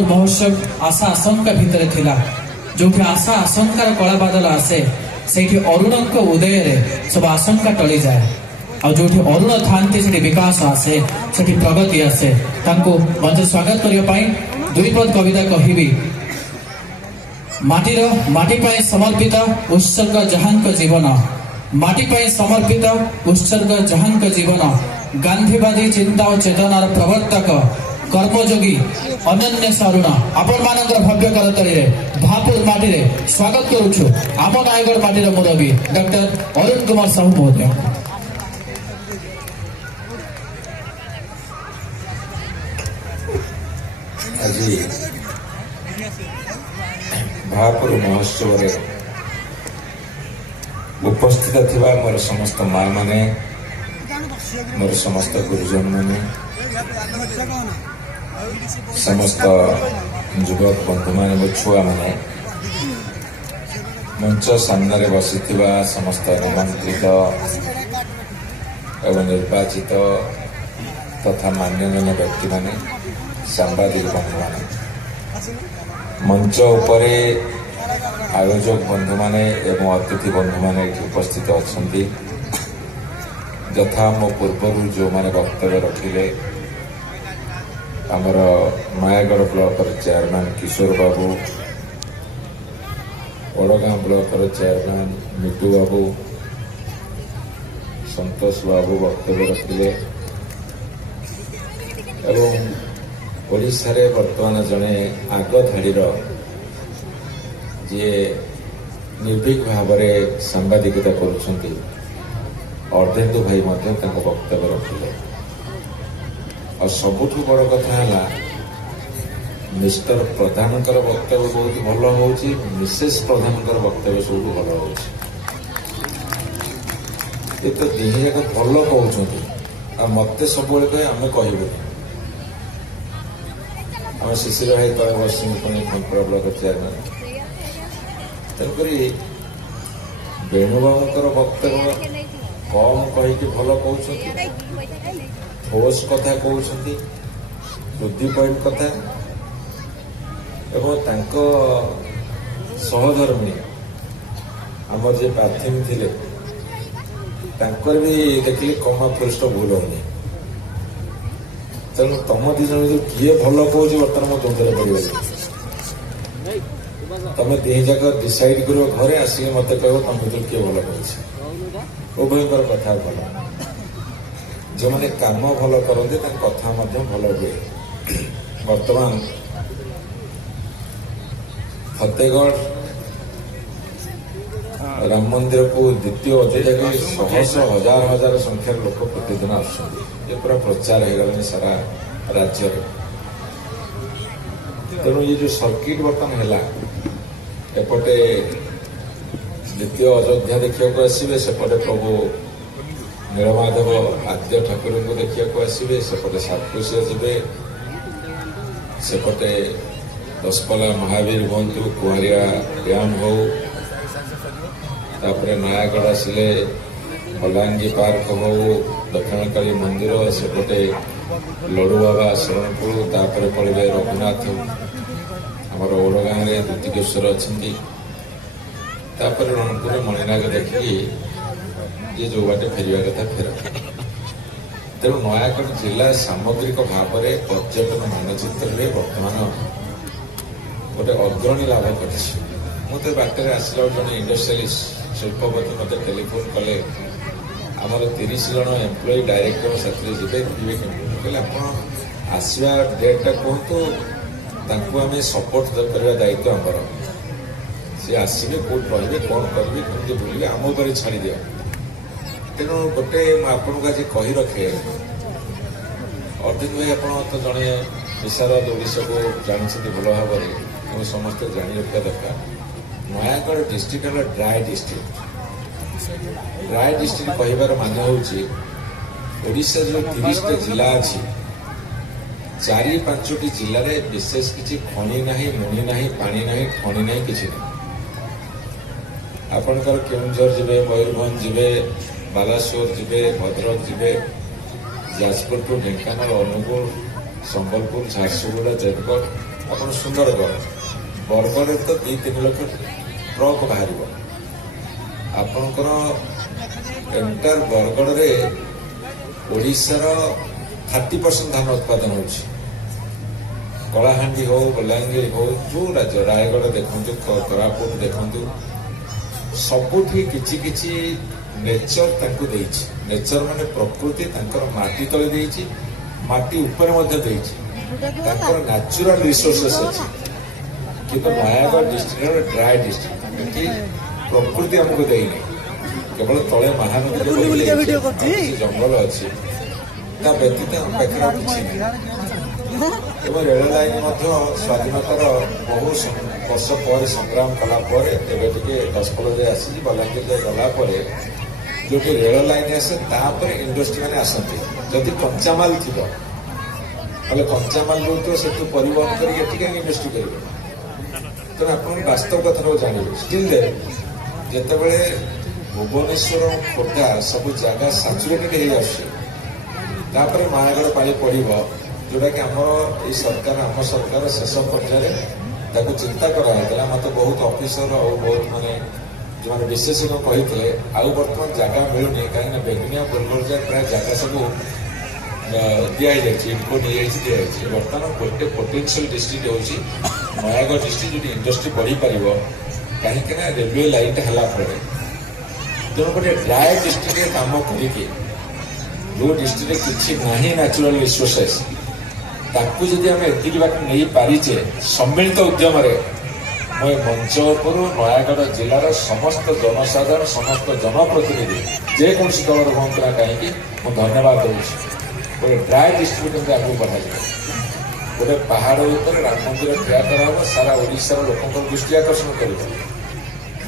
महोत्सव आशा आशंका भितर थिला जो आशा आशंकार कला बादल आसे से अरुण उदय सब आशंका टली जाए और जो अरुण था विकास आसे से प्रगति आसे मंच स्वागत करने दुई पद कविता कहबी माटी समर्पित उत्सर्ग जहां जीवन माटी समर्पित उत्सर्ग जहां जीवन गांधीवादी चिंता और चेतनार प्रवर्तक कर्मयोगी अनन्य अरुण आपण मानकर भव्य करतली भापुर माटी रे स्वागत करुछु आम नायगढ़ माटी मुरबी डॉक्टर अरुण कुमार साहू महोदय। आज भापुर महोत्सव रे उपस्थित थिबा मोर समस्त माँ माने मोर समस्त गुरुजन माने समस्त युवक बंधु मान छुआ मैंने मंच सामने बसी समस्त निमंत्रित एवं निर्वाचित तथा मान्यगण्य व्यक्ति माने सांबादिक बंधु माने मंच उपरे आयोजक बंधु माने एवं अतिथि बंधु माने उपस्थित अच्छा यथा मो पूर्व जो माने वक्तव्य रखिले आमर नयागढ़ ब्लॉक चेयरमैन किशोर बाबू ओडगां ब्लॉक चेयरमैन मिटू बाबू संतोष बाबू वक्तव्य रखिले एवं ओडिशा रे वर्तमान जड़े आग धाड़ी जी निर्भीक भाव में सांबादिकता करुछंती अर्धेन्दु भाई वक्तव्य रखिले और सबुठ बड़ कथा है मिस्टर प्रधान वक्तव्य बहुत भल हो मिसेस प्रधान वक्तव्य सब भल हो तो दिहे जाक भल कहते मत सब आम कहबे आम शिशिर भाई तले बस खंपड़ा ब्लॉक चेयरमैन तेणुक वेणुबाबूर वक्तव्य कम कहीकि भल कहते ठोस कथा कहते बुद्धि पॉइंट कथा एवं सहधर्मी आम जे प्रार्थी थे भी देखिए कमा फुलस्ट भूल होनी तेणु तुम दी जन किए भल कह बर्तमान मो द्वंद्व पड़े तुम दी जाक डिसाइड कर घरे आसिक मत कह तुम भर किए भल कर उभयर कथा भल जो मैंने काम भल करते कथा भल हुए वर्तमान फतेहगढ़ राम मंदिर को द्वितीय अध्याय शह शह हजार हजार संख्यार लोक प्रतिदिन आसुच्च पूरा प्रचार हो गलानी सारा राज्य तेणु ये जो सर्किट बर्तमान है एपटे द्वितीय अयोध्या देखा आसवे सेपटे प्रभु नीलमाधव आद्य ठाकुर को देखा आसवे सेपटे सातकोशिया जीवे सेपटे दशपल्ला महावीर हूँ कुआरिया डैम हो तापरे नयागढ़ आसिले बलांगी पार्क हो दक्षिणकाली मंदिर सेपटे लड़ू बाबा शरणपुर तापरे पड़े रघुनाथ आमर ओडगाँ द्वितीकेश्वर अच्छा रणपुर मणिनाग देखिए ये जो बाटे फेरवा कथा फेर तेणु नयागढ़ जिला सामग्रिक भाव में पर्यटन मानचित्र में वर्तमान गोटे अग्रणी लाभ कर बाटर आसला जड़े इंडस्ट्रियलिस्ट शिल्पपति मत टेलीफोन कले आमर 30 जन एम्प्लॉय डायरेक्टर साथी जी कहले आप आसवा डेटा कहतु आम सपोर्ट करवा दायित्व आमर सी आसवे कौट रही कौन करेंगे कमी बुले आम उपर छाड़ी दिया तेणु गोटे आपको आज कही रखे अर्जुन भाई आप तो जड़े विशारद ओडिशा को जानते भल भाव में समस्त जाणी रखा दरकार नयागढ़ डिस्ट्रिक्ट है ड्राई डिस्ट्रिक्ट कहबार मान होशा जो 30टा जिला अच्छी 4-5टी जिले में विशेष किसी खनि ना मुनि ना पानी ना खनि ना कि आपणकर केउंझर जीवे मयूरभंज जीवे बालासोर जीवे भद्रक जीवे जाजपुर टू ढेंकानाल अनुगुल संबलपुर झारसुगुड़ा देवगढ़ ଆପଣ ସୁନ୍ଦରଗଡ଼ ବରଗଡ଼ରେ ତ 2-3 ଲକ୍ଷ ଟ୍ରକ୍ ବାହାରିବ। ଆପଣଙ୍କର ଏଣ୍ଟାର ବରଗଡ଼ରେ ଓଡ଼ିଶାର 30% ଧାନ ଉତ୍ପାଦନ ହେଉଛି। କଳାହାଣ୍ଡି ହଉ, ବଲାଙ୍ଗୀର ହଉ, ଯୋଉ ରାଜ୍ୟ ରାୟଗଡ଼ ଦେଖନ୍ତୁ, କୋରାପୁଟ ଦେଖନ୍ତୁ, ସବୁଠି କିଛି କିଛି ନେଚର ତାଙ୍କୁ ଦେଇଛି। ନେଚର ମାନେ ପ୍ରକୃତି ତାଙ୍କର ମାଟି ତଳେ ଦେଇଛି, ମାଟି ଉପରେ ମଧ୍ୟ ଦେଇଛି, ତାଙ୍କର ନ୍ୟାଚୁରାଲ ରିସୋର୍ସେସ୍ ଅଛି। କିନ୍ତୁ ନୟାଗଡ଼ ଡିଷ୍ଟ୍ରିକ୍ଟ ଗୋଟେ ଡ୍ରାଏ ଡିଷ୍ଟ୍ରିକ୍ଟ, ଏଠି ପ୍ରକୃତି ଆମକୁ ଦେଇନି। କେବଳ ତଳେ ମହାନଦୀ ଜଙ୍ଗଲ ଅଛି, ତା ବ୍ୟତୀତ ଆମ ପାଖରେ ଆଉ କିଛି ନାହିଁ। ଏବଂ ରେଳ ଲାଇନ ମଧ୍ୟ ସ୍ୱାଧୀନତାର ବହୁ ବର୍ଷ ପରେ ସଂଗ୍ରାମ କଲା ପରେ ଏବେ ଟିକେ ଦଶପଲ୍ଲା ଯାଏ ଆସିଛି, ବଲାଙ୍ଗୀର ଯାଏ ଗଲା ପରେ ଯୋଉଠି ରେଳ ଲାଇନ ଆସେ ତାପରେ ଇଣ୍ଡଷ୍ଟ୍ରି ମାନେ ଆସନ୍ତି। ଯଦି କଞ୍ଚାମାଲ ଥିବ ତାହେଲେ କଞ୍ଚାମାଲ ଯୋଉଥିବ ସେଠୁ ପରିବହନ କରିକି ଏଠି କାହିଁକି ଇଣ୍ଡଷ୍ଟ୍ରି କରିବେ? ତେଣୁ ଆପଣ ବାସ୍ତବ କଥାଟାକୁ ଜାଣିବେ। ଷ୍ଟିଲ୍ ଯେତେବେଳେ ଭୁବନେଶ୍ୱର, ଖୋର୍ଦ୍ଧା ସବୁ ଜାଗା ସାଚୁରେଟେଡ୍ ହେଇ ଆସୁଛି, ତାପରେ ନୟାଗଡ଼ ପାଳି ପଡ଼ିବ, ଯୋଉଟାକି ଆମର ଏଇ ସରକାର, ଆମ ସରକାର ଶେଷ ପର୍ଯ୍ୟାୟରେ ତାକୁ ଚିନ୍ତା କରାଯାଇଥିଲା। ମୋତେ ବହୁତ ଅଫିସର ଆଉ ବହୁତ ମାନେ ଯେଉଁମାନେ ବିଶେଷଜ୍ଞ କହିଥିଲେ ଆଉ ବର୍ତ୍ତମାନ ଜାଗା ମିଳୁନି, କାହିଁକିନା ବେଗୁନିଆ ବୋଲଗଡ଼ ପ୍ରାୟ ଜାଗା ସବୁ ଦିଆଯାଇଛି, ଇନକୋ ନେଇଯାଇଛି, ଦିଆଯାଇଛି। ବର୍ତ୍ତମାନ ଗୋଟେ ପୋଟେନ୍ସିଆଲ ଡିଷ୍ଟ୍ରିକ୍ଟ ହେଉଛି ନୟାଗଡ଼ ଡିଷ୍ଟ୍ରିକ୍ଟ, ଯୋଉଠି ଇଣ୍ଡଷ୍ଟ୍ରି ବଢ଼ିପାରିବ, କାହିଁକିନା ରେଲୱେ ଲାଇନଟା ହେଲା ପରେ। ତେଣୁ ଗୋଟେ ଡ୍ରାଏ ଡିଷ୍ଟ୍ରିକ୍ଟରେ କାମ କରିକି ଯୋଉ ଡିଷ୍ଟ୍ରିକ୍ଟରେ କିଛି ନାହିଁ ନ୍ୟାଚୁରାଲ ରିସୋର୍ସେସ୍, ତାକୁ ଯଦି ଆମେ ଏତିକି ବାଟ ନେଇପାରିଛେ ସମ୍ମିଳିତ ଉଦ୍ୟମରେ, ମୁଁ ଏ ମଞ୍ଚ ଉପରୁ ନୟାଗଡ଼ ଜିଲ୍ଲାର ସମସ୍ତ ଜନସାଧାରଣ, ସମସ୍ତ ଜନପ୍ରତିନିଧି ଯେକୌଣସି ଦଳର ହୁଅନ୍ତୁ ନା କାହିଁକି ମୁଁ ଧନ୍ୟବାଦ ଦେଉଛି। ଗୋଟେ ଡ୍ରାଏ ଡିଷ୍ଟ୍ରିକ୍ଟ କେମିତି ଆଗକୁ ବଢ଼ାଯିବ, ଗୋଟେ ପାହାଡ଼ ଉପରେ ରାମ ମନ୍ଦିର ଠିଆ କରାହେବ, ସାରା ଓଡ଼ିଶାର ଲୋକଙ୍କର ଦୃଷ୍ଟି ଆକର୍ଷଣ କରିବ।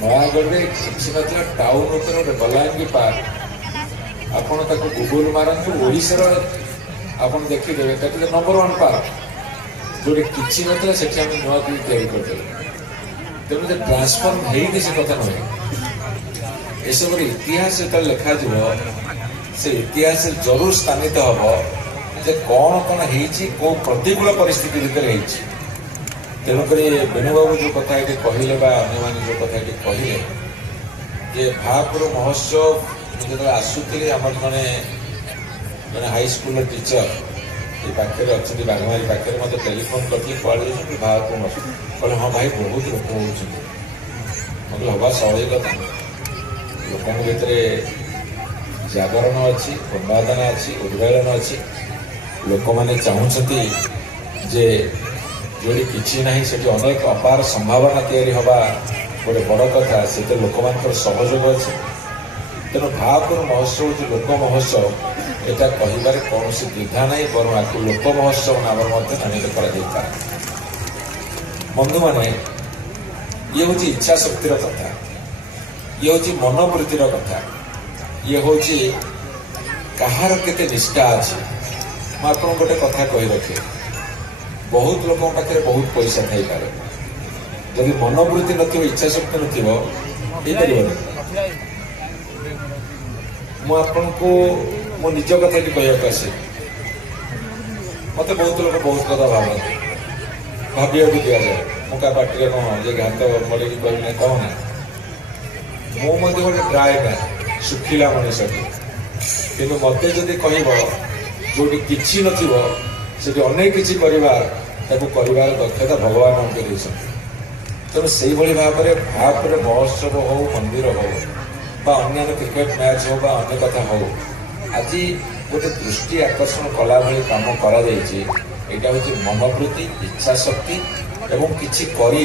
ନୟାଗଡ଼ରେ କିଛି ନଥିଲା, ଟାଉନ ଉପରେ ଗୋଟେ ବଲାଙ୍ଗୀର ପାର୍କ, ଆପଣ ତାକୁ ଗୁଗୁଲ ମାରନ୍ତୁ, ଓଡ଼ିଶାର ଆପଣ ଦେଖିଦେବେ ତାକୁ ନମ୍ବର 1 ପାର୍କ, ଯୋଉଠି କିଛି ନଥିଲା ସେଠି ଆମେ ନୂଆ କରି ତିଆରି କରିଦେଲେ। ତେଣୁ ଯେ ଟ୍ରାନ୍ସଫର୍ମ ହେଇନି ସେ କଥା ନୁହେଁ। ଏସବୁର ଇତିହାସ ଯେତେବେଳେ ଲେଖାଯିବ, ସେ ଇତିହାସରେ ଜରୁର ସ୍ଥାନିତ ହବ ଯେ କଣ କଣ ହେଇଛି, କୋଉ ପ୍ରତିକୂଳ ପରିସ୍ଥିତି ଭିତରେ ହେଇଛି। ତେଣୁକରି ବେଣୁବାବୁ ଯୋଉ କଥା ଏଠି କହିଲେ ବା ଅନ୍ୟମାନେ ଯୋଉ କଥା ଏଠି କହିଲେ ଯେ ଭାପୁର ମହୋତ୍ସବ, ଯେତେବେଳେ ଆସୁଥିଲି ଆମର ଜଣେ ହାଇସ୍କୁଲର ଟିଚର ଏ ପାଖରେ ଅଛନ୍ତି, ବାଘମାରୀ ପାଖରେ, ମୋତେ ଟେଲିଫୋନ କରିଥିଲି, କୁଆଡ଼େ ଯାଉଛନ୍ତି, ଭାପୁର ମହୋତ୍ସବ। କହିଲେ ହଁ ଭାଇ ବହୁତ ଲୋକ ହଉଛନ୍ତି। ମୁଁ କହିଲି ହବା ସ୍ୱାଭାବିକ କଥା, ଲୋକଙ୍କ ଭିତରେ ଜାଗରଣ ଅଛି, ଉନ୍ମାଦନା ଅଛି, ଉଦ୍ବେଳନ ଅଛି। ଲୋକମାନେ ଚାହୁଁଛନ୍ତି ଯେ ଯୋଉଠି କିଛି ନାହିଁ ସେଠି ଅନେକ ଅପାର ସମ୍ଭାବନା ତିଆରି ହେବା ଗୋଟେ ବଡ଼ କଥା, ସେଥିରେ ଲୋକମାନଙ୍କର ସହଯୋଗ ଅଛି। ତେଣୁ ଭାପୁର ମହୋତ୍ସବ ହେଉଛି ଲୋକ ମହୋତ୍ସବ, এটা କହିବାରେ କୌଣସି ଦ୍ୱିଧା ନାହିଁ, ବରଂ ଆକୁ ଲୋକ ମହୋତ୍ସବ ନାମରେ ମଧ୍ୟ ନାମିତ କରାଯାଇପାରେ। ବନ୍ଧୁମାନେ, ଇଏ ହେଉଛି ଇଚ୍ଛା ଶକ୍ତିର କଥା, ଇଏ ହେଉଛି ମନୋବୃତ୍ତିର କଥା, ଇଏ ହେଉଛି କାହାର କେତେ ନିଷ୍ଠା ଅଛି। ମୁଁ ଆପଣଙ୍କୁ ଗୋଟେ କଥା କହି ରଖେ, ବହୁତ ଲୋକଙ୍କ ପାଖରେ ବହୁତ ପଇସା ଥାଇପାରେ, ଯଦି ମନୋବୃତ୍ତି ନଥିବ, ଇଚ୍ଛା ଶକ୍ତି ନଥିବ, ହେଇପାରିବନି। ମୁଁ ଆପଣଙ୍କୁ ମୋ ନିଜ କଥା ଏଠି କହିବାକୁ ଆସେ। ମତେ ବହୁତ ଲୋକ ବହୁତ କଥା ଭାବନ୍ତି, ଭାବିବାକୁ ଦିଆଯାଏ। ମୁଁ କାହା ପାଟିରେ କଣ ଯେ ଘାତ ମରିକି କହିବି ନା କହ ନା। ମୁଁ ମଧ୍ୟ ଗୋଟେ ଡ୍ରାଏ ମ୍ୟାନ୍, ଶୁଖିଲା ମଣିଷଟି, କିନ୍ତୁ ମତେ ଯଦି କହିବ ଯୋଉଠି କିଛି ନଥିବ ସେଠି ଅନେକ କିଛି କରିବା, ତାକୁ କରିବାର ଦକ୍ଷତା ଭଗବାନ ଆମକୁ ଦେଇଛନ୍ତି। ତେଣୁ ସେଇଭଳି ଭାବରେ ଭାବରେ ମହୋତ୍ସବ ହଉ, ମନ୍ଦିର ହଉ, ବା ଅନ୍ୟାନ୍ୟ କ୍ରିକେଟ ମ୍ୟାଚ୍ ହଉ, ବା ଅନ୍ୟ କଥା ହଉ, ଆଜି ଗୋଟେ ଦୃଷ୍ଟି ଆକର୍ଷଣ କଲା ଭଳି କାମ କରାଯାଇଛି। ଏଇଟା ହେଉଛି ମନୋବୃତ୍ତି, ଇଚ୍ଛା ଶକ୍ତି ଏବଂ କିଛି କରି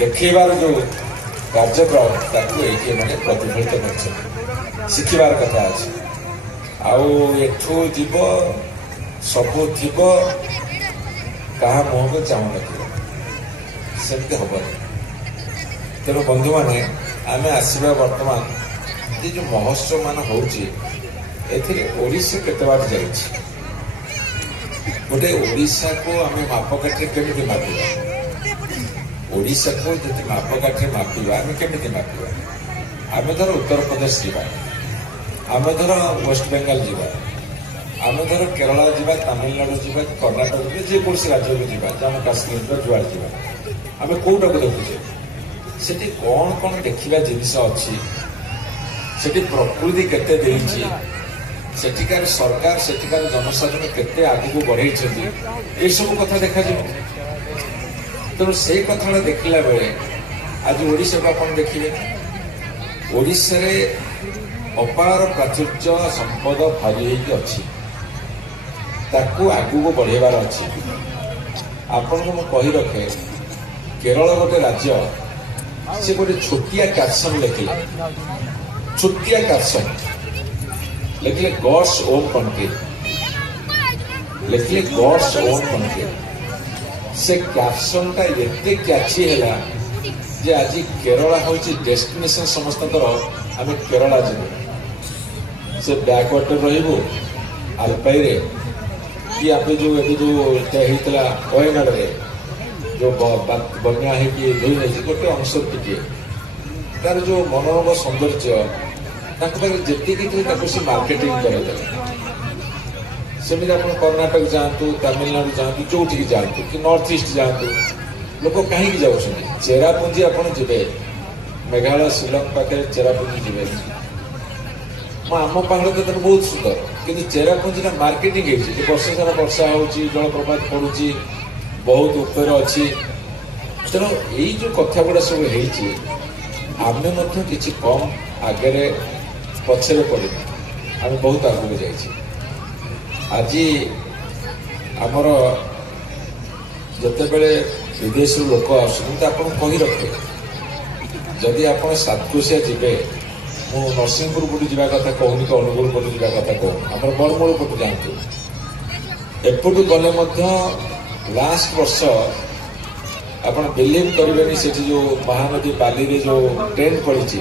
ଦେଖେଇବାର ଯୋଉ କାର୍ଯ୍ୟକ୍ରମ, ତାକୁ ଏଇଠି ଏମାନେ ପ୍ରତିଫଳିତ କରିଛନ୍ତି। ଶିଖିବାର କଥା ଅଛି। ଆଉ ଏଠୁ ଯିବ, ସବୁ ଥିବ, କାହା ମୁହଁକୁ ଚାହୁଁନଥିବ, ସେମିତି ହବନି। ତେଣୁ ବନ୍ଧୁମାନେ, ଆମେ ଆସିବା ବର୍ତ୍ତମାନ ଏ ଯୋଉ ମହୋତ୍ସବ ମାନ ହଉଛି, ଏଥିରେ ଓଡ଼ିଶା କେତେ ବାଟ ଯାଇଛି। ଗୋଟେ ଓଡ଼ିଶାକୁ ଆମେ ମାପକାଠିରେ କେମିତି ମାପିବା? ଓଡ଼ିଶାକୁ ଯଦି ମାପକାଠିରେ ମାପିବା, ଆମେ କେମିତି ମାପିବା? ଆମେ ଧର ଉତ୍ତରପ୍ରଦେଶ ଯିବା, ଆମେ ଧର ୱେଷ୍ଟବେଙ୍ଗଲ ଯିବା, ଆମେ ଧର କେରଳ ଯିବା, ତାମିଲନାଡୁ ଯିବା, କର୍ଣ୍ଣାଟକ ଯିବା, ଯେକୌଣସି ରାଜ୍ୟକୁ ଯିବା, ଜାମ୍ମୁ କାଶ୍ମୀର ଯୁଆଡେ ଯିବା, ଆମେ କୋଉଟାକୁ ଦେଖୁଛେ? ସେଠି କଣ କଣ ଦେଖିବା ଜିନିଷ ଅଛି, ସେଠି ପ୍ରକୃତି କେତେ ଦେଇଛି, ସେଠିକାର ସରକାର ସେଠିକାର ଜନସାଧାରଣ କେତେ ଆଗକୁ ବଢେଇଛନ୍ତି, ଏସବୁ କଥା ଦେଖାଯିବ। ତେଣୁ ସେଇ କଥାଟା ଦେଖିଲା ବେଳେ ଆଜି ଓଡ଼ିଶାକୁ ଆପଣ ଦେଖିବେ, ଓଡ଼ିଶାରେ ଅପାର ପ୍ରାଚୁର୍ଯ୍ୟ ସମ୍ପଦ ଭରି ହେଇକି ଅଛି, ତାକୁ ଆଗକୁ ବଢେଇବାର ଅଛି। ଆପଣଙ୍କୁ ମୁଁ କହି ରଖେ, କେରଳ ଗୋଟେ ରାଜ୍ୟ, ସେ ଗୋଟେ ଛୋଟିଆ କ୍ୟାପସନ୍ ଲେଖିଲେ, ଛୋଟିଆ କ୍ୟାପସନ୍ ଲେଖିଲେ ଗଡ୍ସ ଓନ୍ କଣ୍ଟ୍ରି, ଲେଖିଲେ ଗଡ୍ସ ଓନ୍ କଣ୍ଟ୍ରି। ସେ କ୍ୟାପସନ୍ଟା ଏତେ କ୍ୟାଚି ହେଲା ଯେ ଆଜି କେରଳ ହେଉଛି ଡେଷ୍ଟିନେସନ୍ ସମସ୍ତଙ୍କର। ଆମେ କେରଳ ଯିବୁ, ସେ ବ୍ୟାକୱାଟର ରହିବୁ ଆଲପାଇରେ, କି ଆମେ ଯୋଉ ଏବେ ଯୋଉ ହେଇଥିଲା ୱାୟାନାଡରେ ଯୋଉ ବନ୍ୟା ହେଇକି ଧୋଇ ନେଇଛି ଗୋଟେ ଅଂଶ ଟିକେ, ତାର ଯୋଉ ମନୋରମ ସୌନ୍ଦର୍ଯ୍ୟ ତାଙ୍କ ପାଖରେ ଯେତିକି ଥିଲେ ତାକୁ ସେ ମାର୍କେଟିଂ କରାଇଦେଲେ। ସେମିତି ଆପଣ କର୍ଣ୍ଣାଟକ ଯାଆନ୍ତୁ, ତାମିଲନାଡୁ ଯାଆନ୍ତୁ, ଯୋଉଠିକି ଯାଆନ୍ତୁ, କି ନର୍ଥ ଇଷ୍ଟ ଯାଆନ୍ତୁ, ଲୋକ କାହିଁକି ଯାଉଛନ୍ତି? ଚେରାପୁଞ୍ଜି ଆପଣ ଯିବେ, ମେଘାଳୟ ଶିଲଂ ପାଖରେ ଚେରାପୁଞ୍ଜି ଯିବେ, ଆମ ପାହାଡ଼ ତ ବହୁତ ସୁନ୍ଦର, କିନ୍ତୁ ଚେରାପୁଞ୍ଜିଟା ମାର୍କେଟିଂ ହେଇଛି, ଯେ ବର୍ଷ ସାରା ବର୍ଷା ହଉଛି, ଜଳପ୍ରପାତ ପଡୁଛି, ବହୁତ ଉପରେ ଅଛି। ତେଣୁ ଏଇ ଯୋଉ କଥା ଗୁଡା ସବୁ ହେଇଛି, ଆମେ ମଧ୍ୟ କିଛି କମ୍ ଆଗରେ ପଛରେ ପଡ଼ିନି, ଆମେ ବହୁତ ଆଗକୁ ଯାଇଛି। ଆଜି ଆମର ଯେତେବେଳେ ବିଦେଶରୁ ଲୋକ ଆସୁଛନ୍ତି, ଆପଣ କହି ରଖେ, ଯଦି ଆପଣ ସାତକୋଶିଆ ଯିବେ, ମୁଁ ନରସିଂହପୁର ପଟୁ ଯିବା କଥା କହୁନି, କି ଅନୁଗୁଳ ପଟୁ ଯିବା କଥା କହୁନି, ଆମର ବରମୂଳ ପଟୁ ଯାଆନ୍ତୁ। ଏପଟୁ ଗଲେ ମଧ୍ୟ ଲାଷ୍ଟ ବର୍ଷ ଆପଣ ବିଲିଭ୍ କରିବେନି, ସେଠି ଯୋଉ ମହାନଦୀ ବାଲିରେ ଯୋଉ ଟ୍ରେନ୍ ପଡ଼ିଛି,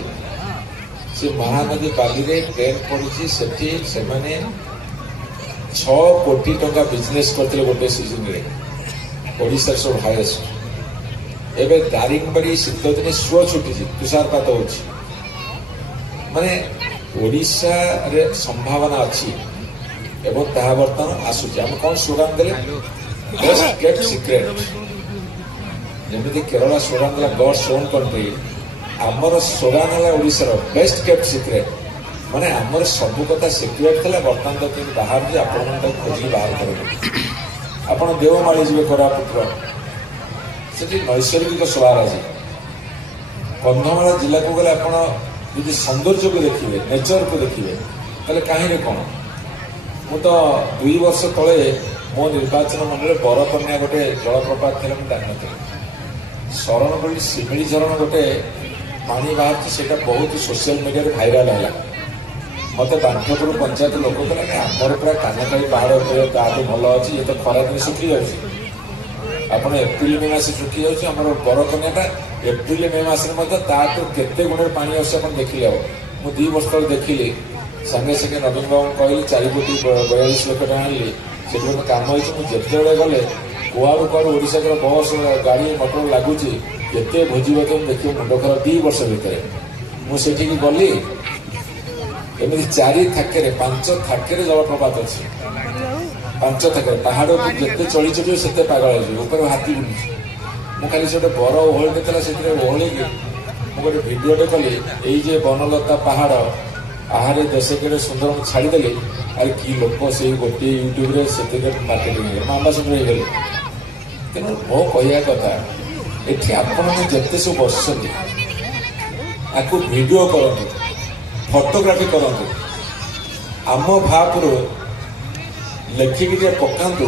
ସେ ମହାନଦୀ ବାଲିରେ ଟ୍ରେନ୍ ପଡ଼ିଛି, ସେଠି ସେମାନେ 6 କୋଟି ଟଙ୍କା ବିଜନେସ୍ କରିଥିଲେ ଗୋଟେ ସିଜନରେ, ଓଡ଼ିଶାର ସବୁ ହାଏଷ୍ଟ। ଏବେ ଦାରିଙ୍ଗବାଡ଼ି ଶୀତ ଦିନେ ସୁଅ ଛୁଟିଛି, ତୁଷାରପାତ ହଉଛି, ମାନେ ଓଡ଼ିଶାରେ ସମ୍ଭାବନା ଅଛି ଏବଂ ତାହା ବର୍ତ୍ତମାନ ଆସୁଛି। ଆମେ କଣ ସ୍ଲୋଗାନ ଦେଲେ? Best kept secret. ଯେମିତି କେରଳ ସ୍ଲୋଗାନ ଦେଲା ଗଡ୍ସ ଓନ୍ କଣ୍ଟ୍ରି, ଆମର ସ୍ଲୋଗାନ ହେଲା ଓଡ଼ିଶାର ବେଷ୍ଟ କେପ୍ଟ ସିକ୍ରେଟ। ମାନେ ଆମର ସବୁ କଥା ସିକ୍ରେଟ ଥିଲା, ବର୍ତ୍ତମାନ ତ କେମିତି ବାହାରୁଛି, ଆପଣମାନେ ତାକୁ ଖୋଜିକି ବାହାର କରନ୍ତୁ। ଆପଣ ଦେଓମାଳି ଯିବେ, କୋରାପୁଟର, ସେଠି ନୈସର୍ଗିକ ସ୍ୱଳାରାଜି। କନ୍ଧମାଳ ଜିଲ୍ଲାକୁ ଗଲେ ଆପଣ ଯଦି ସୌନ୍ଦର୍ଯ୍ୟକୁ ଦେଖିବେ, ନେଚରକୁ ଦେଖିବେ, ତାହେଲେ କାହିଁରେ କଣ? ମୁଁ ତ 2 ବର୍ଷ ତଳେ ମୋ ନିର୍ବାଚନ ମଣ୍ଡଳୀରେ ବରକନ୍ୟା ଗୋଟେ ଜଳପ୍ରପାତ ଥିଲା, ମୁଁ ଜାଣିନଥିଲି। ଶରଣପଲ୍ଲୀ ଶିମିଳି ଝରଣ ଗୋଟେ ପାଣି ବାହାରୁଛି, ସେଇଟା ବହୁତ ସୋସିଆଲ ମିଡ଼ିଆରେ ଭାଇରାଲ ହେଲା। ମତେ ବାଣ୍ଠପୁର ପଞ୍ଚାୟତ ଲୋକ କହିଲେ, ଆମର ପୁରା କାନକାଇ ପାହାଡ଼ ଉପରେ ତାଠୁ ଭଲ ଅଛି, ଇଏ ତ ଖରାଦିନେ ଶୁଖି ଯାଉଛି, ଆପଣ ଏପ୍ରିଲ ମେ ମାସରେ ଶୁଖି ଯାଉଛି, ଆମର ବରକନ୍ୟାଟା ଏପ୍ରିଲ ମେ ମାସରେ ମଧ୍ୟ ତାଠୁ କେତେ ଗୁଣରେ ପାଣି ଆସୁଛି ଆପଣ ଦେଖିଲେ ହବ। ମୁଁ 2 ବର୍ଷ ତଳେ ଦେଖିଲି, ସାଙ୍ଗେ ସାଙ୍ଗେ ନବୀନ ବାବୁଙ୍କୁ କହିଲି 4 କୋଟି 42 ଲକ୍ଷ ଟଙ୍କା ଆଣିଲି, ସେଠି ଗୋଟେ କାମ ହେଇଛି। ମୁଁ ଯେତେବେଳେ ଗଲେ କୁଆଡ଼ୁ କୁଆଡ଼ୁ ଓଡ଼ିଶାର ବସ୍ ଗାଡ଼ି ମଟର ଲାଗୁଛି, କେତେ ଭୋଜି ଭାତ ଦେଖିବ ମୁଣ୍ଡ ଖରାପ। 2 ବର୍ଷ ଭିତରେ ମୁଁ ସେଠିକି ଗଲି, ଏମିତି 4 ଥାକେରେ 5 ଥାକେରେ ଜଳପ୍ରପାତ ଅଛି, 5 ଥାକେରେ। ପାହାଡ଼କୁ ଯେତେ ଚଳି ଚଢ଼ିବ ସେତେ ପାଗଳ ହେଇଯିବ, ଉପରେ ହାତୀ ବୁଲୁଛି। ମୁଁ ଖାଲି ସେ ଗୋଟେ ବର ଓହଳିଟେ ଥିଲା, ସେଥିରେ ଓହଳିକି ମୁଁ ଗୋଟେ ଭିଡ଼ିଓଟେ କଲି, ଏଇ ଯେ ବନଲତା ପାହାଡ଼ ଆହାରେ ଦେଶ କେଡ଼େ ସୁନ୍ଦର, ମୁଁ ଛାଡ଼ିଦେଲି। ଆରେ କି ଲୋକ, ସେଇ ଗୋଟିଏ ୟୁଟ୍ୟୁବରେ ସେଥିରେ ମାର୍କେଟିଂ ହେଇଗଲେ, ମୁଁ ଆମ୍ବାସଡ଼ର ହେଇଗଲି। ତେଣୁ ମୋ କହିବା କଥା, ଏଠି ଆପଣମାନେ ଯେତେ ସବୁ ବସିଛନ୍ତି, ଆକୁ ଭିଡ଼ିଓ କରନ୍ତୁ, ଫଟୋଗ୍ରାଫି କରନ୍ତୁ, ଆମ ଭାବରୁ ଲେଖିକି ଟିକେ ପକାନ୍ତୁ,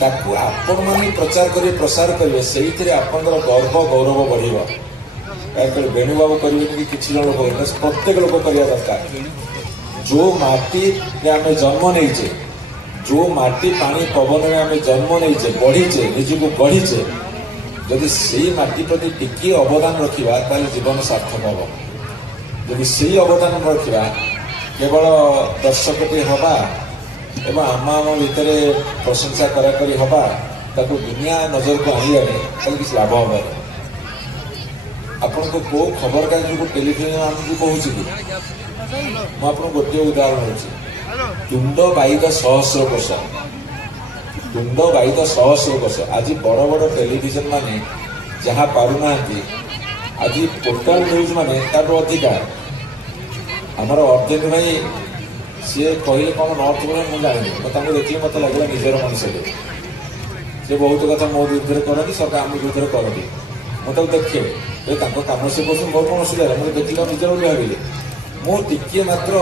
ତାକୁ ଆପଣମାନେ ପ୍ରଚାର କରିବେ, ପ୍ରସାର କରିବେ, ସେଇଥିରେ ଆପଣଙ୍କର ଗର୍ବ ଗୌରବ ବଢ଼ିବ। କାହିଁକି ବେଣୁବାବୁ କରିବେନି କି କିଛି ଜଣ ଲୋକ, ପ୍ରତ୍ୟେକ ଲୋକ କରିବା ଦରକାର। ଯୋଉ ମାଟିରେ ଆମେ ଜନ୍ମ ନେଇଛେ, ଯୋଉ ମାଟି ପାଣି ପବନରେ ଆମେ ଜନ୍ମ ନେଇଛେ, ବଢିଛେ, ନିଜକୁ ଗଢିଛେ, ଯଦି ସେଇ ମାଟି ପ୍ରତି ଟିକିଏ ଅବଦାନ ରଖିବା, ତାହେଲେ ଜୀବନ ସାର୍ଥକ ହବ। ଯଦି ସେଇ ଅବଦାନ ନ ରଖିବା, କେବଳ ଦର୍ଶକଟି ହବା ଏବଂ ଆମ ଭିତରେ ପ୍ରଶଂସା କରାକରି ହବା, ତାକୁ ଦୁନିଆ ନଜରକୁ ଆଣିବାରେ, ତାହେଲେ କିଛି ଲାଭ ହବନି। ଆପଣଙ୍କୁ କୋଉ ଖବରକାଗଜକୁ ଟେଲିଭିଜନ ଆମକୁ କହୁଛି କି? ମୁଁ ଆପଣଙ୍କୁ ଗୋଟିଏ ଉଦାହରଣ ହେଉଛି, ତୁଣ୍ଡ ବାଇଦ ସହସ୍ର କୋଷ, ତୁଣ୍ଡ ବାଇଦ ସହସ୍ର କୋଷ। ଆଜି ବଡ଼ ବଡ଼ ଟେଲିଭିଜନ ମାନେ ଯାହା ପାରୁନାହାନ୍ତି, ଆଜି ପୋର୍ଟାଲ ନ୍ୟୁଜ ମାନେ ତାଠୁ ଅଧିକା। ଆମର ଅର୍ଜୁନ ଭାଇ ସିଏ କହିଲେ କ'ଣ ନର୍ଥ ବୋଲି ମୁଁ ଜାଣିନି, ମୁଁ ତାଙ୍କୁ ଦେଖିଲି ମୋତେ ଲାଗିଲା ନିଜର ମଣିଷଟେ। ସେ ବହୁତ କଥା ମୋ ବିରୁଦ୍ଧରେ କରନ୍ତି, ସରକାର ଆମ ବିରୁଦ୍ଧରେ କରନ୍ତି। ମୁଁ ତାକୁ ଦେଖେ, ତାଙ୍କ କାମ ସେ କରୁଛନ୍ତି, ମୋର କ'ଣ ଅସୁବିଧା ହେଲା? ମୁଁ ଦେଖିଲି ନିଜର ବୋଲି ଭାବିଲି। ମୁଁ ଟିକିଏ ମାତ୍ର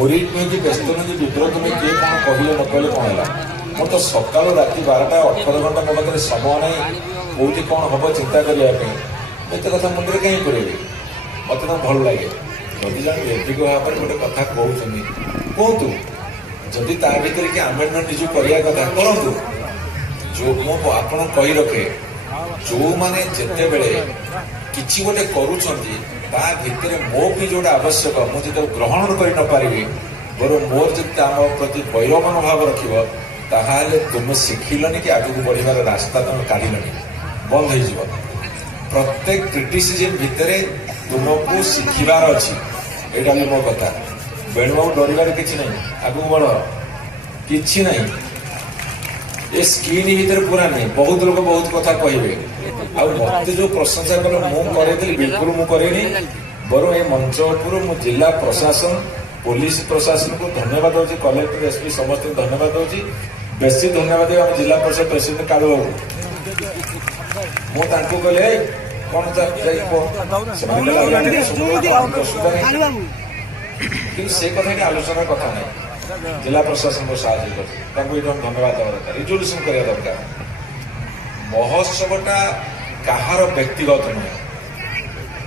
ଓରିଟ୍ ନୁହେଁ କି ବ୍ୟସ୍ତ ନୁହେଁ କି ବିବ୍ରତ ନୁହେଁ, କିଏ କ'ଣ କହିଲେ ନ କହିଲେ କ'ଣ ହେଲା। ମୁଁ ତ ସକାଳୁ ରାତି 12ଟା 18 ଘଣ୍ଟା ମୋ ପାଖରେ ସମୟ ନାହିଁ କୋଉଠି କ'ଣ ହବ ଚିନ୍ତା କରିବା ପାଇଁ। ଏତେ କଥା ମୁଣ୍ଡରେ କାହିଁ କରିବି? ମୋତେ ତ ଭଲ ଲାଗେ। ଯଦି ଜଣେ ନିର୍ଭୀକ ଭାବରେ ଗୋଟେ କଥା କହୁଛନ୍ତି କୁହନ୍ତୁ, ଯଦି ତା ଭିତରେ କି ଆମେଣ୍ଡମେଣ୍ଟ ନିଜକୁ କରିବା କଥା କରନ୍ତୁ। ଯୋଉ ମୁଁ ଆପଣ କହି ରଖେ, ଯୋଉମାନେ ଯେତେବେଳେ କିଛି ଗୋଟେ କରୁଛନ୍ତି ତା ଭିତରେ ମୋ ବି ଯୋଉଟା ଆବଶ୍ୟକ ମୁଁ ଯେତେବେଳେ ଗ୍ରହଣ କରି ନପାରିବି, ବରଂ ମୋର ଯଦି ଆମ ପ୍ରତି ବୈର ମନୋଭାବ ରଖିବ, ତାହେଲେ ତୁମେ ଶିଖିଲନି କି ଆଗକୁ ବଢିବାର ରାସ୍ତା ତୁମେ କାଢିଲନି, ବନ୍ଦ ହେଇଯିବ। ପ୍ରତ୍ୟେକ କ୍ରିଟିସିଜିମ୍ ଭିତରେ ତୁମକୁ ଶିଖିବାର ଅଛି, ଏଇଟା ବି ମୋ କଥା। ବେଣୁବାବୁ ଡରିବାର କିଛି ନାହିଁ, ଆଗକୁ ବଢ, କିଛି ନାହିଁ। ଏ ସ୍କିନ୍ ଭିତରେ ପୁରା ନାହିଁ। ବହୁତ ଲୋକ ବହୁତ କଥା କହିବେ, ଆଉ ମତେ ଯୋଉ ପ୍ରଶଂସା କଲେ ମୁଁ କରେଇଥିଲି, ବିଲକୁଲ ମୁଁ କରେନି। ବରଂ ଏ ମଞ୍ଚ ଉପରୁ ମୁଁ ଜିଲ୍ଲା ପ୍ରଶାସନ, ପୋଲିସ ପ୍ରଶାସନକୁ ଧନ୍ୟବାଦ ଦଉଛି, କଲେକ୍ଟର ଏସପି ସମସ୍ତଙ୍କୁ ଧନ୍ୟବାଦ ଦଉଛି। ବେଶୀ ଧନ୍ୟବାଦ ଆମ ଜିଲ୍ଲା ପରିଷଦ ପ୍ରେସିଡେଣ୍ଟ କାଳୁ ବାବୁ। ମୁଁ ତାଙ୍କୁ କହିଲେ କ'ଣ କିନ୍ତୁ ସେ କଥା ଏଠି ଆଲୋଚନାର କଥା ନାହିଁ। ଜିଲ୍ଲା ପ୍ରଶାସନକୁ ସାହାଯ୍ୟ କରୁଛି, ତାଙ୍କୁ ଏଇଠି ଧନ୍ୟବାଦ ଦେବା ଦରକାର, ରିଜଲ୍ୟୁସନ କରିବା ଦରକାର। ମହୋତ୍ସବଟା କାହାର ବ୍ୟକ୍ତିଗତ ନୁହେଁ।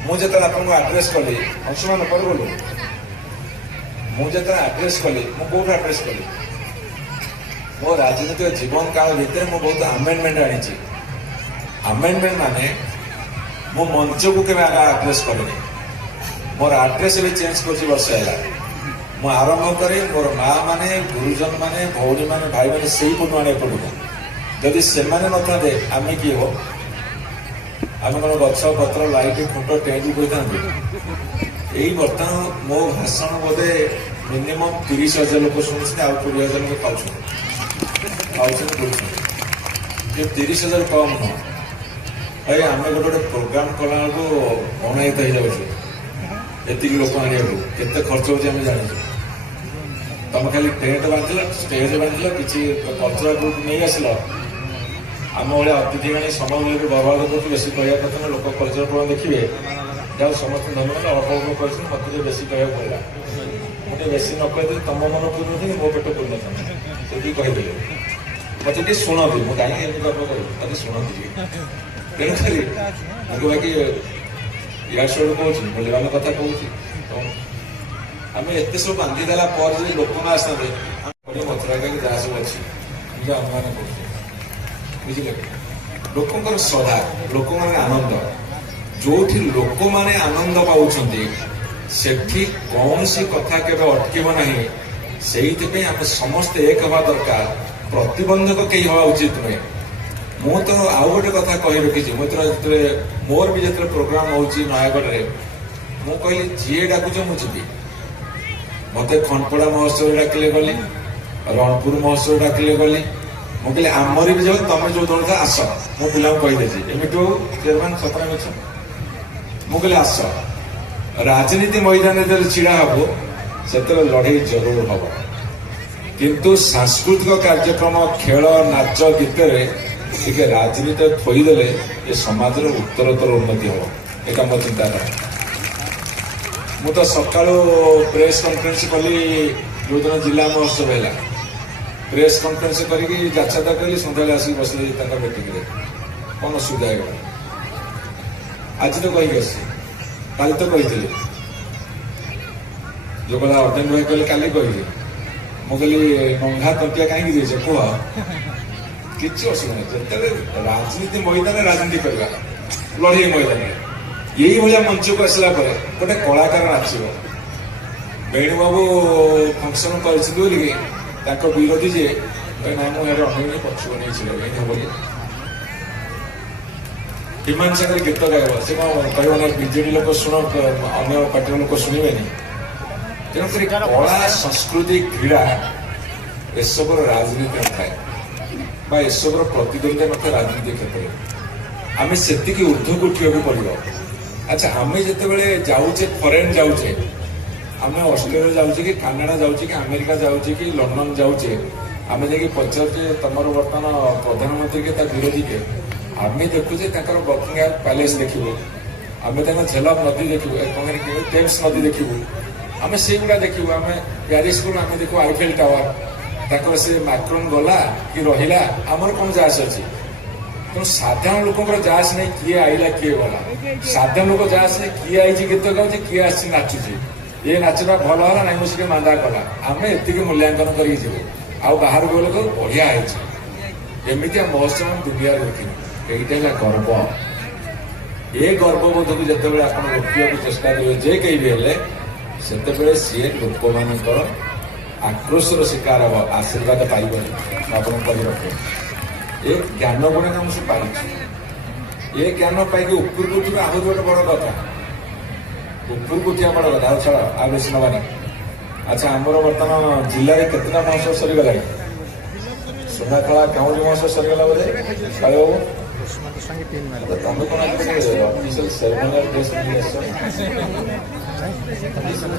ମୁଁ ଯେତେବେଳେ ଆପଣଙ୍କୁ ଆଡ୍ରେସ୍ କଲି, ଅଂଶୁମାନ କରିଗଲୁ, ମୁଁ ଯେତେବେଳେ ଆଡ୍ରେସ୍ କଲି, ମୁଁ କୋଉଠୁ ଆଡ୍ରେସ୍ କଲି? ମୋ ରାଜନୈତିକ ଜୀବନ କାଳ ଭିତରେ ମୁଁ ବହୁତ ଆମେଣ୍ଡମେଣ୍ଟ ଆଣିଛି। ଆମେଣ୍ଡମେଣ୍ଟ ମାନେ ମୁଁ ମଞ୍ଚକୁ କେବେ ଆଡ୍ରେସ୍ କରିନି। ମୋର ଆଡ୍ରେସ୍ ଏବେ ଚେଞ୍ଜ କରୁଛି ବର୍ଷେ ହେଲା। ମୁଁ ଆରମ୍ଭ କରି ମୋର ମା ମାନେ, ଗୁରୁଜନ ମାନେ, ଭଉଣୀ ମାନେ, ଭାଇ ମାନେ ସେଇପଟୁ ଆଣେ ଏପଟକୁ। ଯଦି ସେମାନେ ନଥାନ୍ତେ ଆମେ କିଏ ହବ? ଆମେ କ'ଣ ଗଛ ପତ୍ର ଲାଇଟ୍ ଖୁଣ୍ଟ ଟେଣ୍ଟ କହିଥାନ୍ତି? ଏଇ ବର୍ତ୍ତମାନ ମୋ ଭାଷଣ ବୋଧେ ମିନିମମ୍ 30,000 ଲୋକ ଶୁଣୁଛନ୍ତି, ଆଉ 20,000 ଲୋକ ପାଉଛନ୍ତି ବୁଝୁଛନ୍ତି। 30,000 କମ୍ ନୁହଁ ଭାଇ। ଆମେ ଗୋଟେ ପ୍ରୋଗ୍ରାମ କଲା ବେଳକୁ ଅଣାୟତ ହେଇଯାଉଛି, ଏତିକି ଲୋକ ଆଣିବାକୁ କେତେ ଖର୍ଚ୍ଚ ହଉଛି ଆମେ ଜାଣିଛୁ। ତମେ ଖାଲି ଟେଣ୍ଟ ବାନ୍ଧିଲ, ଷ୍ଟେଜ ବାନ୍ଧିଲ, କିଛି କଲଚରାଲ ଗ୍ରୁପ ନେଇ ଆସିଲ, ଆମ ଭଳିଆ ଅତିଥି ମାନେ ସମୟ ମିଳିକି ବର୍ବାଦ କରୁଛୁ। ବେଶୀ କହିବା କଥା ନା, ଲୋକ କଲଚରାଲ ପ୍ରୋଗ୍ରାମ ଦେଖିବେ। ଯାହା ସମସ୍ତେ ଧନ୍ୟବାଦ, ଅଳ୍ପ ଅଳ୍ପ କହିଛନ୍ତି, ମତେ ଟିକେ ବେଶୀ କହିବାକୁ ପଡ଼ିଲା। ମୁଁ ଟିକେ ବେଶୀ ନ କହିଦେଲି ତମ ମନ ପୂର୍ଣ୍ଣଥିଲି, ମୋ ପେଟ ପୂର୍ଣ୍ଣଥାନ୍ତି, ସେତିକି କହିଦେଲି। ମତେ ଟିକେ ଶୁଣନ୍ତି, ମୁଁ କାହିଁକି ଏମିତି ଗର୍ବ କରିବି, ମତେ ଶୁଣନ୍ତି ଟିକେ। ତେଣୁକରି ମୁଁ ବାକି ଇଆଡ ସିଆଡୁ କହୁଛି, ମୂଲ୍ୟବାନ କଥା କହୁଛି। ଆମେ ଏତେ ସବୁ ବାନ୍ଧିଦେଲା ପରେ ଯଦି ଲୋକମାନେ ଆସନ୍ତେ, ମଥୁରା କାଲି ଯାହା ସବୁ ଅଛି ନିଜେ ଅନୁମାନ କରୁଛୁ, ବୁଝିଲେ? ଲୋକଙ୍କର ଶ୍ରଦ୍ଧା, ଲୋକମାନେ ଆନନ୍ଦ, ଯୋଉଠି ଲୋକମାନେ ଆନନ୍ଦ ପାଉଛନ୍ତି ସେଠି କୌଣସି କଥା କେବେ ଅଟକିବ ନାହିଁ। ସେଇଥିପାଇଁ ଆମେ ସମସ୍ତେ ଏକ ହେବା ଦରକାର, ପ୍ରତିବନ୍ଧକ କେହି ହେବା ଉଚିତ ନୁହେଁ। ମୁଁ ତ ଆଉ ଗୋଟେ କଥା କହି ରଖିଛି, ମୁଁ ଯେତେବେଳେ ମୋର ବି ଯେତେବେଳେ ପ୍ରୋଗ୍ରାମ ହଉଛି ନୟାଗଡ଼ରେ, ମୁଁ କହିଲି ଯିଏ ଡାକୁଛ ମୁଁ ଯିବି। ମତେ ଖଣ୍ଡପଡ଼ା ମହୋତ୍ସବରେ ଡାକିଲେ ଗଲି, ରଣପୁର ମହୋତ୍ସବ ଡାକିଲେ ଗଲି। ମୁଁ କହିଲି ଆମର ବି ଯାଉ, ତମେ ଯୋଉ ଦଳ ଆସ। ମୁଁ ପିଲାଙ୍କୁ କହିଦେଇଛି, ଏମିତି ହଉ ଚେୟାରମ୍ୟାନ ସତରା ମିଛ। ମୁଁ କହିଲି ଆସ, ରାଜନୀତି ମଇଦାନରେ ଯେତେବେଳେ ଛିଡା ହବ ସେତେବେଳେ ଲଢେଇ ଜରୁର ହବ, କିନ୍ତୁ ସାଂସ୍କୃତିକ କାର୍ଯ୍ୟକ୍ରମ, ଖେଳ, ନାଚ, ଗୀତରେ ଟିକେ ରାଜନୀତି ଥୋଇଦେଲେ ଏ ସମାଜର ଉତ୍ତରୋତ୍ତର ଉନ୍ନତି ହବ। ଏଟା ମୋ ଚିନ୍ତାଧାରା। ମୁଁ ତ ସକାଳୁ ପ୍ରେସ୍ କନଫରେନ୍ସ କଲି ଯୋଉଦିନ ଜିଲ୍ଲା ମହୋତ୍ସବ ହେଲା, ପ୍ରେସ୍ କନଫରେନ୍ସ କରିକି ଯାତ୍ରା କଲି, ସନ୍ଧ୍ୟାବେଳେ ଆସିକି ବସିଲି ତାଙ୍କ ମିଟିଂରେ। କ'ଣ ଅସୁବିଧା ହେଇଗଲା? ଆଜି ତ କହିକି ଆସିଛି, କାଲି ତ କହିଥିଲି। ଯୋଉ କଥା ଅର୍ଜୁନ ଭାଇ କହିଲେ କାଲି କହିଲି, ମୁଁ କହିଲି ନଙ୍ଘା ତଣ୍ଟିଆ କାହିଁକି ଦେଇଛ କୁହ? କିଛି ଅସୁବିଧା ନାହିଁ। ଯେତେବେଳେ ରାଜନୀତି ମଇଦାନରେ ରାଜନୀତି କରିବା, ଲଢେଇ ମଇଦାନରେ ଏଇଭଳିଆ ମଞ୍ଚକୁ ଆସିଲା ପରେ ଗୋଟେ କଳାକାର ନାଚିବ। ବେଣୁବାବୁ ଫଙ୍କସନ କରିଛନ୍ତି ବୋଲିକି ତାଙ୍କ ବିରୋଧୀ ଯିଏ ନାଇଁ ମୁଁ ଏହାର ଅନେକ ପଛକୁ ନେଇছিল ବୋଲି ହିମାନ ସାଙ୍ଗରେ ଗୀତ ଗାଇବ, ସେ କ'ଣ କହିବ ନା ବିଜେଡି ଲୋକ ଶୁଣ, ଅନ୍ୟ ପାର୍ଟିର ଲୋକ ଶୁଣିବେନି? ତେଣୁକରି କଳା ସଂସ୍କୃତି କ୍ରୀଡ଼ା ଏସବୁର ରାଜନୀତି ନଥାଏ ବା ଏସବୁର ପ୍ରତିଦ୍ୱନ୍ଦିତା ନଥାଏ ରାଜନୀତି କ୍ଷେତ୍ରରେ। ଆମେ ସେତିକି ঊର୍ଦ୍ଧ୍ୱକୁ ଉଠିବାକୁ ପଡ଼ିବ। ଆଚ୍ଛା, ଆମେ ଯେତେବେଳେ ଯାଉଛେ ଫରେନ୍ ଯାଉଛେ, ଆମେ ଅଷ୍ଟ୍ରେଲିଆ ଯାଉଛେ କି କାନାଡା ଯାଉଛେ କି ଆମେରିକା ଯାଉଛେ କି ଲଣ୍ଡନ ଯାଉଛେ, ଆମେ ଯାଇକି ପଚାରୁଛେ ତମର ବର୍ତ୍ତମାନ ପ୍ରଧାନମନ୍ତ୍ରୀ କେ ତା ବିରୋଧୀ କେ, ଆମେ ଦେଖୁଛେ ତାଙ୍କର ବକିଂହାମ ପ୍ୟାଲେସ ଦେଖିବୁ, ଆମେ ତାଙ୍କ ଝେଲମ ନଦୀ ଦେଖିବୁ, ଟେମ୍ସ ନଦୀ ଦେଖିବୁ, ଆମେ ସେଇଗୁଡ଼ା ଦେଖିବୁ। ଆମେ ପ୍ୟାରିସକୁ ଆମେ ଦେଖୁ ଆଇଫେଲ ଟାୱାର, ତାଙ୍କର ସେ ମାକ୍ରୋନ୍ ଗଲା କି ରହିଲା ଆମର କଣ ଯାଆସ ଅଛି। ତେଣୁ ସାଧାରଣ ଲୋକଙ୍କର ଯାଆସ ନାହିଁ କିଏ ଆଇଲା କିଏ ଗଲା। ସାଧାରଣ ଲୋକ ଯାଆସ ନାହିଁ କିଏ ଆଇଛି ଗୀତ ଗାଉଛି, କିଏ ଆସିଛି ନାଚୁଛି, ଏ ନାଚଟା ଭଲ ହେଲା ନାଇଁ ମୁଁ ସିଏ ମାନ୍ଦା କଲା, ଆମେ ଏତିକି ମୂଲ୍ୟାଙ୍କନ କରିକି ଯିବୁ। ଆଉ ବାହାରକୁ ଗଲେ କହିବୁ ବଢିଆ ହେଇଛି। ଏମିତିଆ ମହୋତ୍ସବ ଆମେ ଦୁନିଆରେ ଦେଖିନୁ। ଏଇଟା ହେଲା ଗର୍ବ। ଏ ଗର୍ବବୋଧକୁ ଯେତେବେଳେ ଆପଣ ରୋକିବାକୁ ଚେଷ୍ଟା କରିବେ ଯେ କେହି ବି ହେଲେ, ସେତେବେଳେ ସିଏ ଲୋକମାନଙ୍କର ଆକ୍ରୋଶର ଶିକାର ହବ, ଆଶୀର୍ବାଦ ପାଇବନି। ଆପଣଙ୍କୁ କହି ରଖେ ଏ ଜ୍ଞାନ ଗୁଣରେ ମୁଁ ସେ ପାଇଛି। ଏ ଜ୍ଞାନ ପାଇକି ଉପରକୁ ଉଠିବା ଆହୁରି ଗୋଟେ ବଡ କଥା, ଉପରକୁ ଉଠିବା ବଡ କଥା। ଆଉ ଛାଡ଼, ଆଉ ବେଶୀ ନବାନି। ଆଚ୍ଛା, ଆମର ବର୍ତ୍ତମାନ ଜିଲ୍ଲାରେ କେତେଟା ମହୋତ୍ସବ ସରିଗଲାଣି? ସୁନାଖଳା କାଉଁରୀ ମହୋତ୍ସବ ସରିଗଲା ବୋଧେ କାଳୁ ବାବୁ? ତମେ କଣ ଅଫିସିଆଲ ସେରିମୋନିଆଲ ଡ୍ରେସ୍ ନେଇ ଆସିଛ?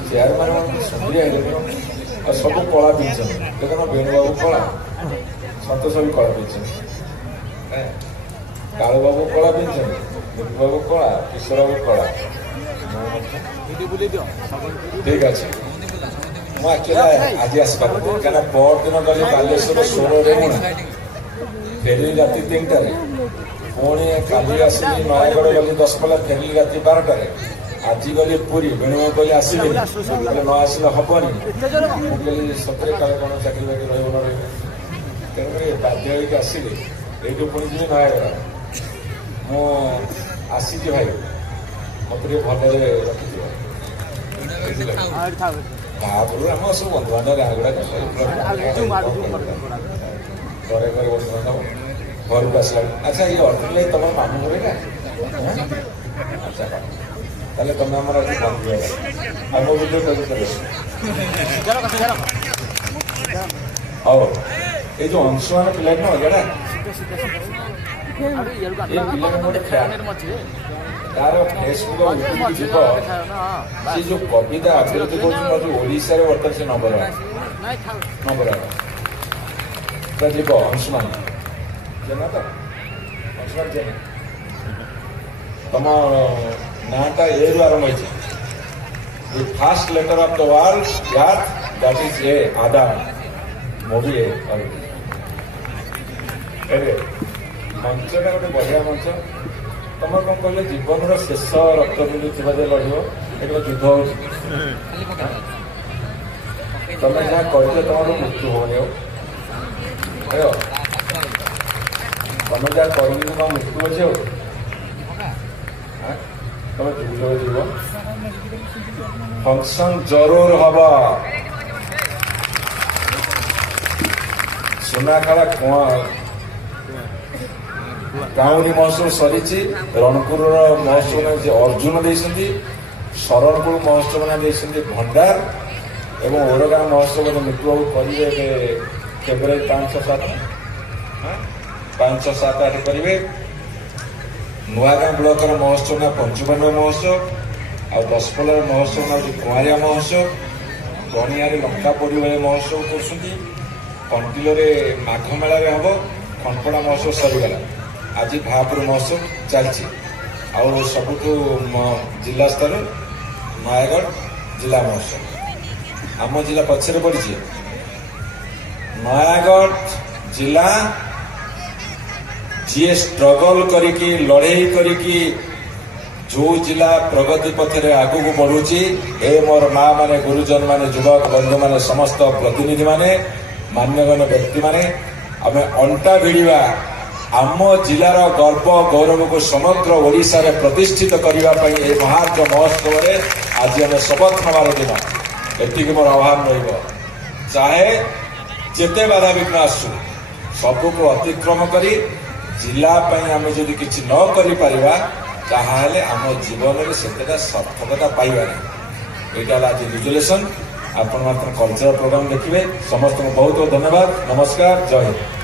ଚେୟାରମ୍ୟାନ ସୁନ୍ଦରିଆ ହେଇଗଲେ ଆଉ ସବୁ କଳା ପିନ୍ଧଛନ୍ତି। ଦେଖୁନ ବେଣୁବାବୁ କଳା, ସନ୍ତୋଷ ବି କଳା ପିନ୍ଧଛନ୍ତି, କାଳୁ ବାବୁ କଳା ପିନ୍ଧଛନ୍ତି, ବାବୁ କଳା, କିଶୋର ବାବୁ କଳା। ଠିକ ଅଛି, ମୁଁ ଆକ୍ଚୁଆଲି ଆଜି ଆସିପାରିବି କାହିଁକିନା ପରଦିନ ଗଲି ବାଲେଶ୍ୱର 16ରେ ଫେରିଲି ରାତି 3ଟାରେ, ପୁଣି କାଲି ଆସିଲି ନୟାଗଡ଼ ଗଲି 10 ପଲା, ଫେରିଲି ରାତି 12ଟାରେ। ଆଜି ଗଲି ପୁରୀ, ବେଣୁବାବୁ କହିଲେ ଆସିବି, କହିଲେ ନ ଆସିଲେ ହବନି। ମୁଁ କହିଲି ସତରେ କାଳେ କଣ ଚାକିରି ବାକିରି ରହିବ ନ ରହିବ, ତେଣୁକରି ବାଧ୍ୟ ହେଇକି ଆସିଲି। ଏଇଠୁ ପୁଣି ଯିବି ନୟାଗଡ଼। ମୁଁ ଆସିଛି ଭାଇ, ମତେ ଟିକେ ଭଲରେ ରଖିଥିବ। ତାପରେ ଆମ ସବୁ ବନ୍ଧୁବାନ୍ଧବ ଗାଁ ଗୁଡ଼ାକ ଘରେ ଘରେ ବନ୍ଧୁବାନ୍ଧବ ଘରକୁ ଆସିଲାଣି। ଆଚ୍ଛା, ଇଏ ଅର୍ଜୁନ ଭାଇ ତମର ମାମୁଁ ଘରେ ନା? ଆଚ୍ଛା, ତାହେଲେ ତମେ ଆମର ଆଜି ବନ୍ଧୁ ହେଲା। ଆଉ ମୋ ଭିତରେ ହଉ, ଏଇ ଯୋଉ ଅଂଶୁମାନ ପିଲାଟି ନୁହଁ ଏଇଟା, ଏ ପିଲାଟା ଗୋଟେ ତାର ଫେସବୁକ୍ ଯିବ, ସେ ଯୋଉ କବିତା ଆବୃତ୍ତି କରୁଛନ୍ତି ଓଡ଼ିଶାରେ ବର୍ତ୍ତମାନ ସେ ନମ୍ବର ଯିବ। ଅଂଶୁମାନ ଜେନା, ତ ଅଂଶୁମାନ ଜେନା, ତମ ନାଁଟା ଏରୁ ଆରମ୍ଭ ହେଇଛି। The first letter of the word earth, that is A, Adam. ମୁଁ ବି ଏ। ମଞ୍ଚଟା ଗୋଟେ ବଢିଆ ମଞ୍ଚ। ତମର କଣ କହିଲେ, ଜୀବନର ଶେଷ ରକ୍ତବିନ୍ଦୁ ଥିବା ଯେ ଲଢିବ, ଏଠି ଯୁଦ୍ଧ ହଉଛି। ତମେ ଯାହା କହିଛ ତମର ମୃତ୍ୟୁ ହବନି। ଆଉ ତମେ ଯାହା କହିଲି ତମ ମୃତ୍ୟୁ ଅଛି। ଆଉ ତମେ ଯୁଦ୍ଧ ଯିବ, ଫଙ୍କସନ ଜରୁର ହବ। ସୁନାଖଳା କାଉଁରୀ ମହୋତ୍ସବ ସରିଛି। ରଣପୁରର ମହୋତ୍ସବ ଯେ ଅର୍ଜୁନ ଦେଇଛନ୍ତି, ଶରଣପୁର ମହୋତ୍ସବ ଦେଇଛନ୍ତି ଭଣ୍ଡାର, ଏବଂ ଓଡଗାଁ ମହୋତ୍ସବ ମିଟୁବାବୁ କରିବେ ଫେବୃଆରୀ 5-7-8 କରିବେ। ନୂଆଗାଁ ବ୍ଲକର ମହୋତ୍ସବ ନା ପଞ୍ଚୁବାଣ୍ଡ ମହୋତ୍ସବ, ଆଉ ଦଶପଲ୍ଲାର ମହୋତ୍ସବ ନା ହେଉଛି କୁଆଁରିଆ ମହୋତ୍ସବ। ଗଣିଆରେ ଲଙ୍କା ପୋଡ଼ି ଭଳି ମହୋତ୍ସବ କରୁଛନ୍ତି। କଣ୍ଟିଲୋରେ ମାଘ ମେଳାରେ ହବ। ଖଣ୍ପଡ଼ା ମହୋତ୍ସବ ସରିଗଲା, ଆଜି ଭାପୁର ମହୋତ୍ସବ ଚାଲିଛି। ଆଉ ସବୁଠୁ ଜିଲ୍ଲା ସ୍ତରରେ ନୟାଗଡ଼ ଜିଲ୍ଲା ମହୋତ୍ସବ। ଆମ ଜିଲ୍ଲା ପଛରେ ପଡ଼ିଛି। ନୟାଗଡ଼ ଜିଲ୍ଲା ଯିଏ ଷ୍ଟ୍ରଗଲ କରିକି ଲଢ଼େଇ କରିକି ଯୋଉ ଜିଲ୍ଲା ପ୍ରଗତି ପଥରେ ଆଗକୁ ବଢୁଛି, ଏ ମୋର ମା ମାନେ, ଗୁରୁଜନ ମାନେ, ଯୁବକ ବନ୍ଧୁ ମାନେ, ସମସ୍ତ ପ୍ରତିନିଧି ମାନେ, ମାନ୍ୟଗଣ୍ୟ ବ୍ୟକ୍ତି ମାନେ, ଆମେ ଅଣ୍ଟା ଭିଡ଼ିବା। ଆମ ଜିଲ୍ଲାର ଗର୍ବ ଗୌରବକୁ ସମଗ୍ର ଓଡ଼ିଶାରେ ପ୍ରତିଷ୍ଠିତ କରିବା ପାଇଁ ଏହି ମହାର୍ଘ ମହୋତ୍ସବରେ ଆଜି ଆମେ ଶପଥ ନେବାର ଦିନ। ଏତିକି ମୋର ଆହ୍ୱାନ ରହିବ। ଚାହେ ଯେତେ ବାଧାବିଘ୍ନ ଆସୁ, ସବୁକୁ ଅତିକ୍ରମ କରି ଜିଲ୍ଲା ପାଇଁ ଆମେ ଯଦି କିଛି ନ କରିପାରିବା, ତାହେଲେ ଆମ ଜୀବନରେ ସେତେଟା ସାର୍ଥକତା ପାଇବା ନାହିଁ। ଏଇଟା ହେଲା ଆଜି ରିଜଲ୍ୟୁସନ। आपण मात्र कल्चरल प्रोग्राम देखिए। समस्त बहुत बहुत धन्यवाद। नमस्कार। जय हिंद।